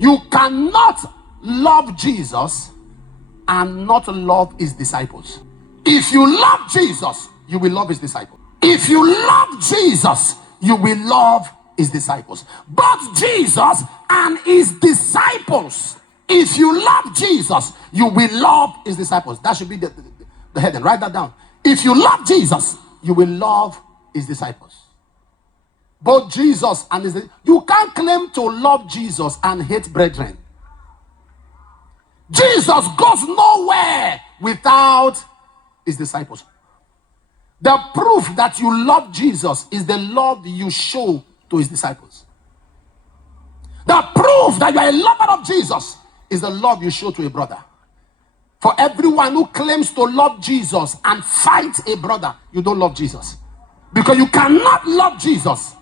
You cannot love Jesus and not love his disciples. If you love Jesus, you will love his disciples. If you love Jesus, you will love his disciples. Both Jesus and his disciples. If you love Jesus, you will love his disciples. That should be the heading. Write that down. If you love Jesus, you will love his disciples. Both Jesus and his disciples. You can't claim to love Jesus and hate brethren. Jesus goes nowhere without his disciples. The proof that you love Jesus is the love you show to his disciples. The proof that you are a lover of Jesus is the love you show to a brother. For everyone who claims to love Jesus and fights a brother, you don't love Jesus. Because you cannot love Jesus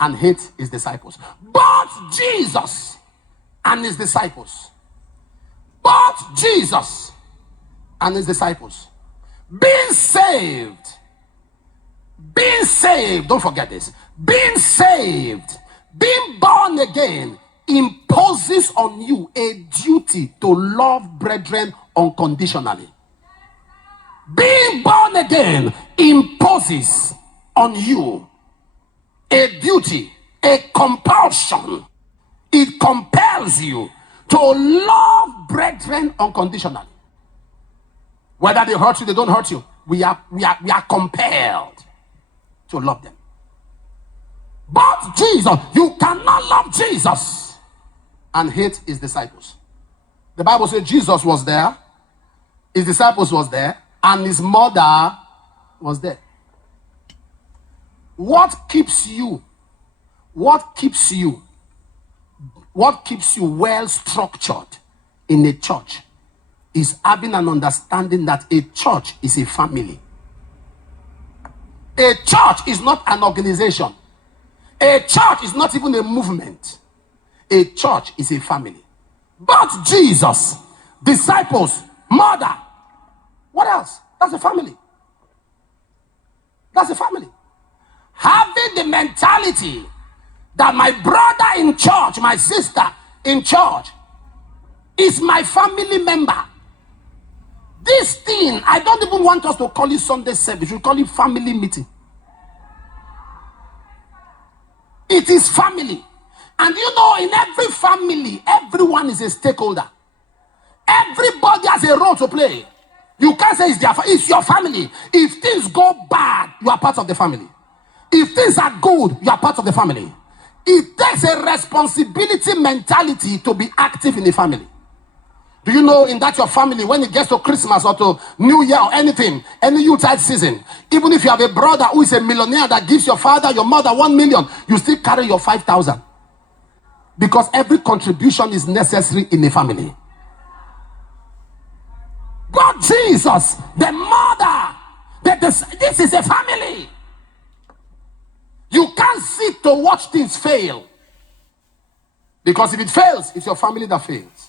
and hate his disciples. Both Jesus and his disciples. Both Jesus and his disciples. Being saved, don't forget this. Being saved, being born again, imposes on you a duty to love brethren unconditionally. Being born again imposes on you a duty, a compulsion. It compels you to love brethren unconditionally. Whether they hurt you, they don't hurt you. We are compelled to love them. But Jesus, you cannot love Jesus and hate his disciples. The Bible says Jesus was there, his disciples was there, and his mother was there. What keeps you well structured in a church is having an understanding that a church is a family. A church is not an organization. A church is not even a movement. A church is a family. But Jesus, disciples, mother, what else? That's a family. That's a family. Having the mentality that my brother in church, my sister in church, is my family member. This thing, I don't even want us to call it Sunday service. We call it family meeting. It is family. And you know, in every family, everyone is a stakeholder. Everybody has a role to play. You can't say it's your family. If things go bad, you are part of the family. If things are good, you are part of the family. It takes a responsibility mentality to be active in the family. Do you know in that your family, when it gets to Christmas or to New Year or anything, any Yuletide season, even if you have a brother who is a millionaire that gives your father, your mother 1 million, you still carry your 5,000. Because every contribution is necessary in the family. God, Jesus, the mother, this is a family. You can't sit to watch things fail. Because if it fails, it's your family that fails.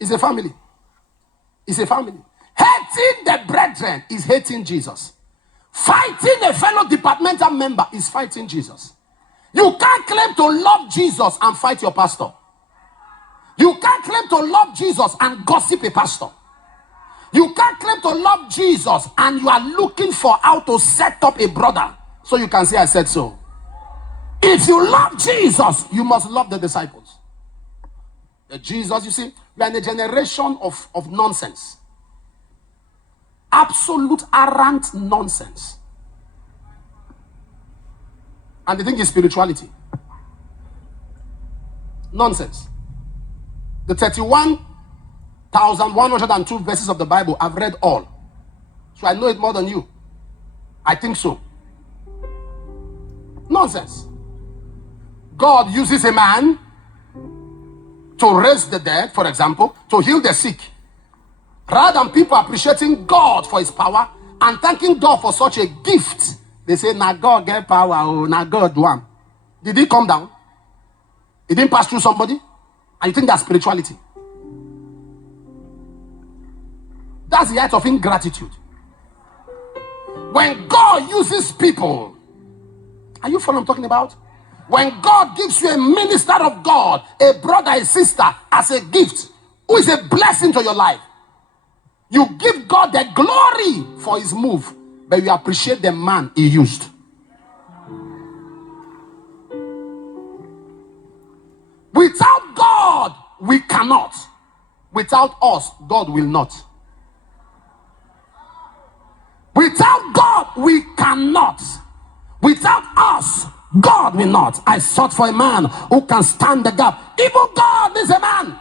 It's a family. It's a family. Hating the brethren is hating Jesus. Fighting a fellow departmental member is fighting Jesus. You can't claim to love Jesus and fight your pastor. You can't claim to love Jesus and gossip a pastor. You can't claim to love Jesus and you are looking for how to set up a brother so you can say I said so. If you love Jesus, you must love the disciples. Jesus, you see, we are in a generation of nonsense. Absolute arrant nonsense. And they think it's spirituality. Nonsense. The 31,102 verses of the Bible, I've read all. So I know it more than you. I think so. Nonsense. God uses a man to raise the dead, for example, to heal the sick. Rather than people appreciating God for his power and thanking God for such a gift, they say, now God get power, oh, now God do am. Did he come down? He didn't pass through somebody? And you think that's spirituality? That's the act of ingratitude. When God uses people, are you following what I'm talking about? When God gives you a minister of God, a brother, a sister, as a gift, who is a blessing to your life, you give God the glory for his move, but you appreciate the man he used. Without God, we cannot. Without us, God will not. Without God, we cannot. Without us, God will not. I sought for a man who can stand the gap. Even God is a man.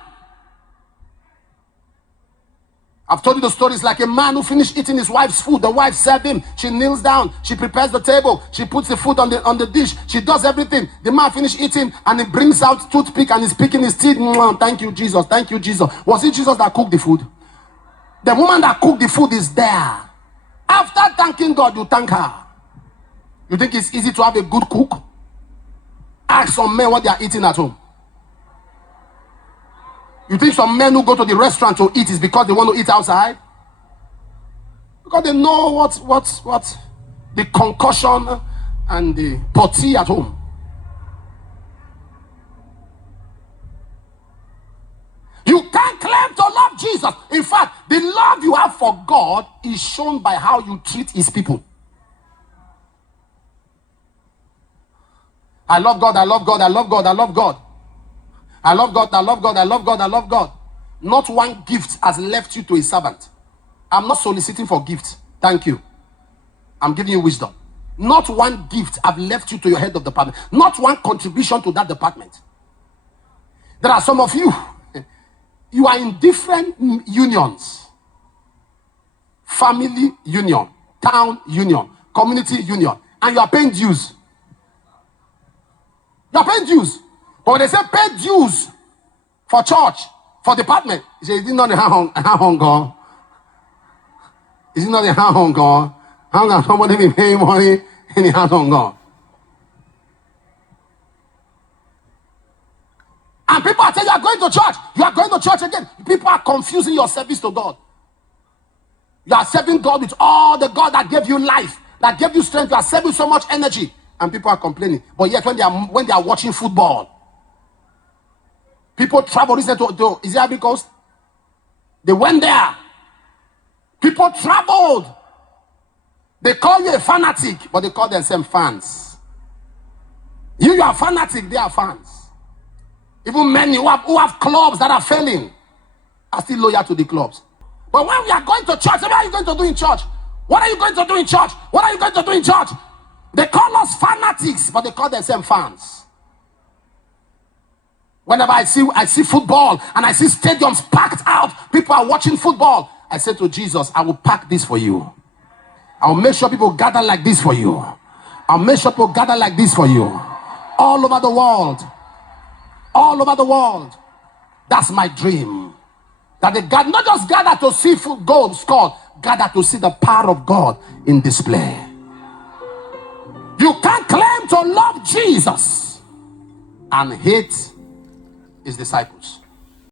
I've told you the stories like a man who finished eating his wife's food. The wife served him. She kneels down. She prepares the table. She puts the food on the dish. She does everything. The man finished eating and he brings out toothpick and he's picking his teeth. Thank you, Jesus. Thank you, Jesus. Was it Jesus that cooked the food? The woman that cooked the food is there. After thanking God, you thank her. You think it's easy to have a good cook? Ask some men what they are eating at home. You think some men who go to the restaurant to eat is because they want to eat outside? Because they know what the concussion and the potty at home. You can't claim to love Jesus. In fact, the love you have for God is shown by how you treat his people. I love God, I love God, I love God, I love God. I love God, I love God, I love God, I love God. Not one gift has left you to a servant. I'm not soliciting for gifts. Thank you. I'm giving you wisdom. Not one gift have left you to your head of department. Not one contribution to that department. There are some of you, you are in different unions. Family union, town union, community union, and you are paying dues. You are paying dues. But when they say pay dues for church, for department, you say, is it not the hand God? Is it not the hand God? How can somebody be paying money in the hand on God? And people are saying you are going to church. You are going to church again. People are confusing your service to God. You are serving God with all the God that gave you life, that gave you strength. You are serving so much energy. And people are complaining. But yet when they are watching football, people travel recently to is it Ivory Coast? They went there. People traveled. They call you a fanatic, but they call themselves fans. You are fanatic, they are fans. Even many who have clubs that are failing are still loyal to the clubs. But when we are going to church, what are you going to do in church? What are you going to do in church? What are you going to do in church? They call us fanatics, but they call themselves fans. Whenever I see football and I see stadiums packed out, people are watching football, I say to Jesus, I will pack this for you. I'll make sure people gather like this for you. I'll make sure people gather like this for you. All over the world. All over the world. That's my dream. That they gather, not just gather to see goals scored, gather to see the power of God in display. You can't claim to love Jesus and hate his disciples.